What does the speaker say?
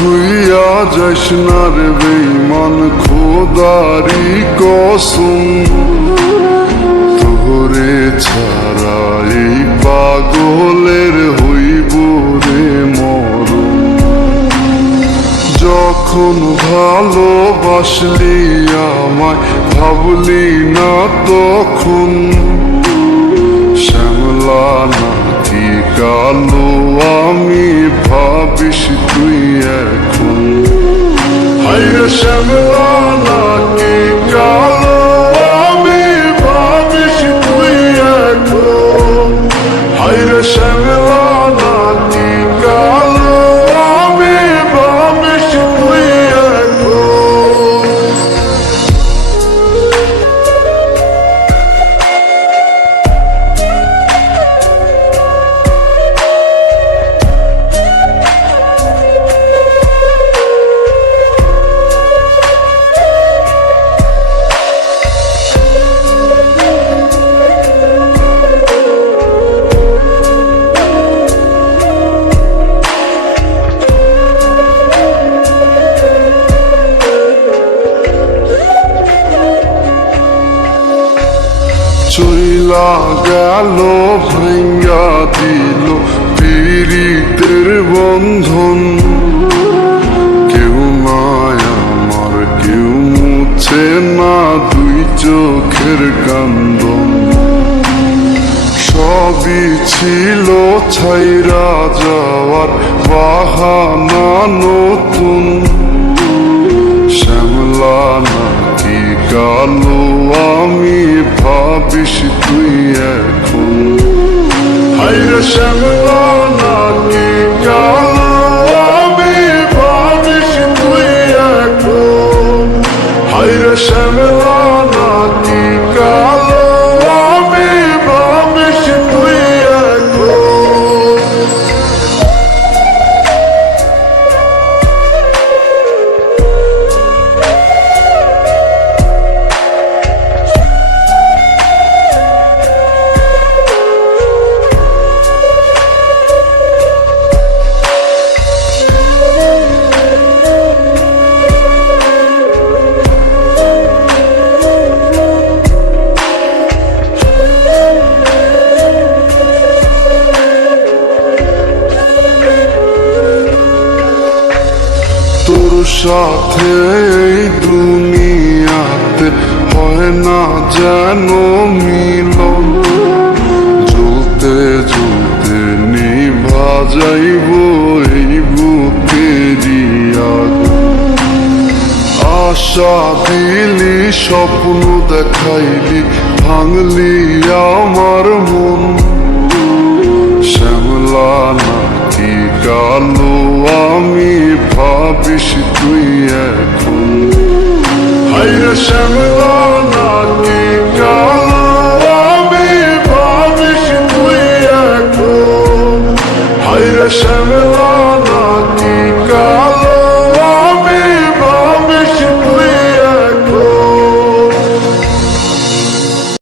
খুইয়া যাস না রে বেঈমান, খোদারি কসম তোরে ছাড়া এই পাগলের হইব রে মরণ। যখন ভালোবাসলি আমায় ভাবলি না তখন, শ্যামলা নাকি কালো আমি ভাবিস তুই এখন। হায়রে শ্যামলা নাকি কালো আমি ভাবিস তুই এখন। হায়রে শ্যামলা নাকি কালো আমি ভাবিস তুই এখন। চইলা গেল ভাঙ্গা দিল পীড়িতের বন্ধন। কেউ নাই আমার, কেউ মুছে না দুই চোখের কান্দন। সবই ছিল ছাইরা যাওয়ার বাহানা নতুন, শ্যামলা নাকি কালো আমি ভাবিস তুই এখন। হায়রে শ্যামলা নাকি কালো আমি ভাবিস তুই এখন। হায়রে শ্যামলা নাকি কালো আমি ভাবিস তুই এখন। তোর সাথে এই দুনিয়াতে হয় না যেন মিলন। জ্বলতে জ্বলতে নিভা যাইব এই বুকেরই আগুন। আশা দিলি স্বপ্ন দেখাইলি ভাঙলি আমার মন, শ্যামলা নাকি কালো আমি ভাবিস তুই এখন। হায়রে শ্যামলা নাকি কালো আমি ভাবিস তুই এখন। হায়রে শ্যামলা